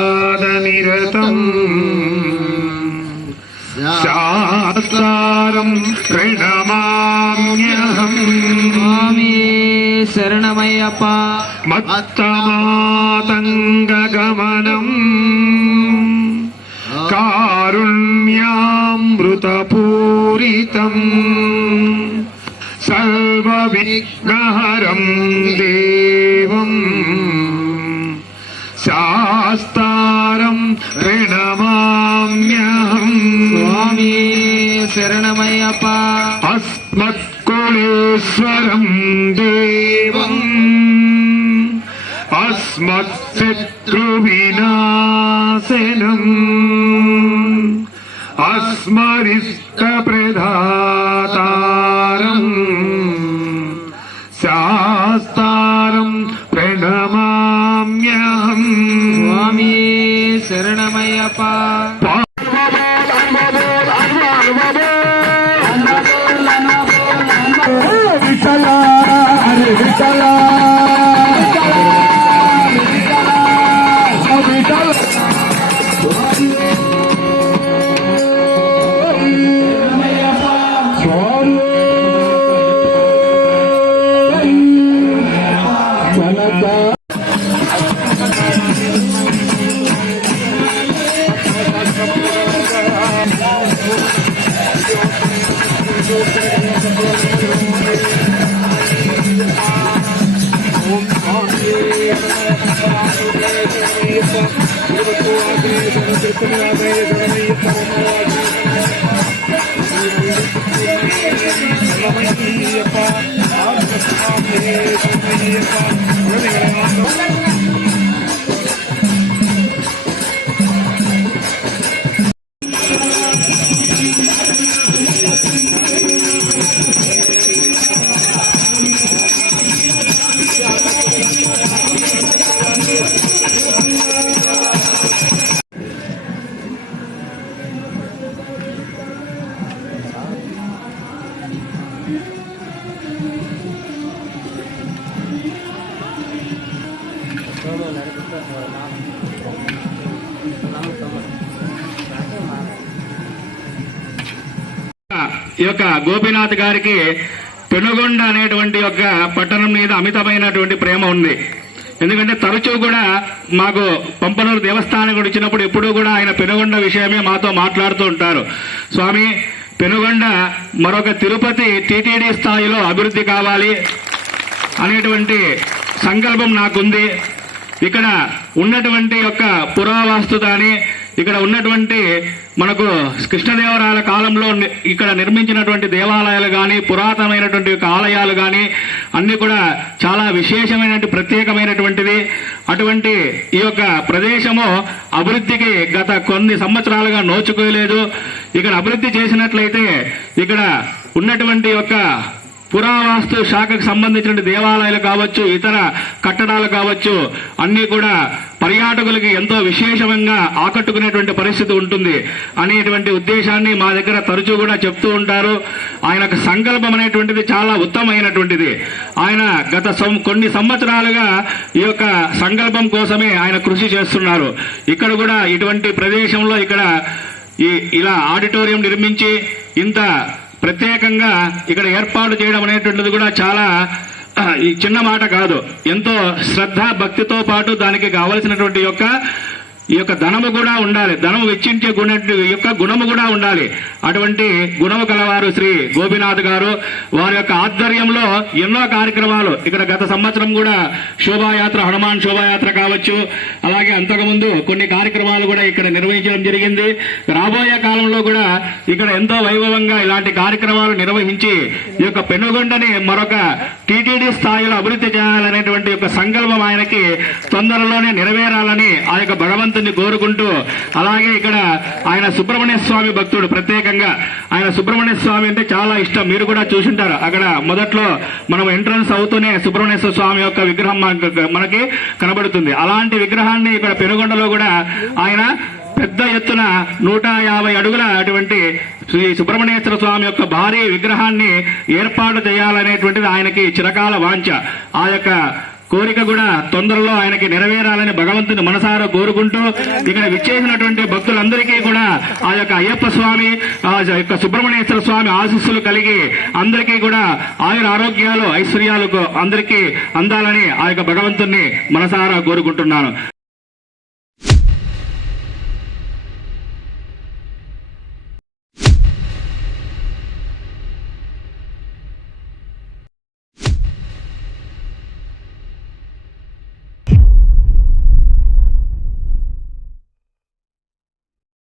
चित्रप्रसादनिरतं शास्त्रं प्रणमाम्यहम् स्वामी शरणमय्यप्पा मत्तमातङ्गगमनम् कारुण्यामृतपूरितम् सर्वविघ्नहरं देवम् शास्तारं प्रणमाम्यहम् स्वामी शरणमय्यप्पा अस्मत्कुलेश्वरं देवम् अस्मत्शत्रुविनाशनम् अस्मरिष्टप्रदातारम् शास्तारं प्रणमाम्यहम् स्वामी शरणमय्यप्पा विठला हरे विठला ఈ యొక్క గోపీనాథ్ గారికి పెనుగొండ అనేటువంటి యొక్క పట్టణం మీద అమితమైనటువంటి ప్రేమ ఉంది. ఎందుకంటే తరచూ కూడా మాకు పంపనూరు దేవస్థానం కూడా వచ్చినప్పుడు ఎప్పుడూ కూడా ఆయన పెనుగొండ విషయమే మాతో మాట్లాడుతూ ఉంటారు. స్వామి, పెనుగొండ మరొక తిరుపతి టీటీడీ స్థాయిలో అభివృద్ధి కావాలి అనేటువంటి సంకల్పం నాకుంది. ఇక్కడ ఉన్నటువంటి యొక్క పురావస్తు కానీ ఇక్కడ ఉన్నటువంటి మనకు కృష్ణదేవరాయల కాలంలో ఇక్కడ నిర్మించినటువంటి దేవాలయాలు కానీ పురాతనమైనటువంటి ఆలయాలు కానీ అన్ని కూడా చాలా విశేషమైనటువంటి ప్రత్యేకమైనటువంటిది. అటువంటి ఈ యొక్క ప్రదేశము అభివృద్ధికి గత కొన్ని సంవత్సరాలుగా నోచుకోలేదు. ఇక్కడ అభివృద్ధి చేసినట్లయితే ఇక్కడ ఉన్నటువంటి యొక్క పురావాస్తు శాఖకు సంబంధించిన దేవాలయాలు కావచ్చు, ఇతర కట్టడాలు కావచ్చు, అన్ని కూడా పర్యాటకులకి ఎంతో విశేషంగా ఆకట్టుకునేటువంటి పరిస్థితి ఉంటుంది అనేటువంటి ఉద్దేశాన్ని మా దగ్గర తరచూ కూడా చెప్తూ ఉంటారు. ఆయనకు సంకల్పం అనేటువంటిది చాలా ఉత్తమమైనటువంటిది. ఆయన గత కొన్ని సంవత్సరాలుగా ఈ యొక్క సంకల్పం కోసమే ఆయన కృషి చేస్తున్నారు. ఇక్కడ కూడా ఇటువంటి ప్రదేశంలో ఇక్కడ ఇలా ఆడిటోరియం నిర్మించి ఇంత ప్రత్యేకంగా ఇక్కడ ఏర్పాటు చేయడం అనేటువంటిది కూడా చాలా ఈ చిన్న మాట కాదు. ఎంతో శ్రద్ధ భక్తితో పాటు దానికి కావలసినటువంటి ఈ యొక్క ధనము కూడా ఉండాలి, ధనము వెచ్చించే గుణము కూడా ఉండాలి. అటువంటి గుణము కలవారు శ్రీ గోపినాథ్ గారు. వారి యొక్క ఆధ్వర్యంలో ఎన్నో కార్యక్రమాలు ఇక్కడ గత సంవత్సరం కూడా శోభాయాత్ర, హనుమాన్ శోభాయాత్ర కావచ్చు, అలాగే అంతకుముందు కొన్ని కార్యక్రమాలు కూడా ఇక్కడ నిర్వహించడం జరిగింది. రాబోయే కాలంలో కూడా ఇక్కడ ఎంతో వైభవంగా ఇలాంటి కార్యక్రమాలు నిర్వహించి ఈ యొక్క పెనుగొండని మరొక టీటీడీ స్థాయిలో అభివృద్ధి చేయాలనేటువంటి యొక్క సంకల్పం ఆయనకి తొందరలోనే నెరవేరాలని ఆ యొక్క భగవంతుని కోరుకుంటూ, అలాగే ఇక్కడ ఆయన సుబ్రహ్మణ్య స్వామి భక్తుడు. ప్రత్యేకంగా ఆయన సుబ్రహ్మణ్య స్వామి అంటే చాలా ఇష్టం. మీరు కూడా చూసుంటారు. అక్కడ మొదట్లో మనం ఎంట్రన్స్ అవుతూనే సుబ్రహ్మణ్య స్వామి యొక్క విగ్రహం మనకి కనబడుతుంది. అలాంటి విగ్రహాన్ని ఇక్కడ పెనుగొండలో కూడా ఆయన పెద్ద ఎత్తున 150 అడుగుల అటువంటి శ్రీ సుబ్రహ్మణ్యేశ్వర స్వామి యొక్క భారీ విగ్రహాన్ని ఏర్పాటు చేయాలనేటువంటిది ఆయనకి చిరకాల వాంఛ. ఆ యొక్క కోరిక కూడా తొందరలో ఆయనకి నెరవేరాలని భగవంతుని మనసారా కోరుకుంటూ, ఇక్కడ విచ్చేసినటువంటి భక్తులందరికీ కూడా ఆ యొక్క అయ్యప్ప స్వామి, ఆ యొక్క సుబ్రహ్మణ్యేశ్వర స్వామి ఆశీస్సులు కలిగి అందరికీ కూడా ఆయుర ఆరోగ్యాలు ఐశ్వర్యాలు అందరికీ అందాలని ఆ యొక్క భగవంతుని మనసారా కోరుకుంటున్నాను.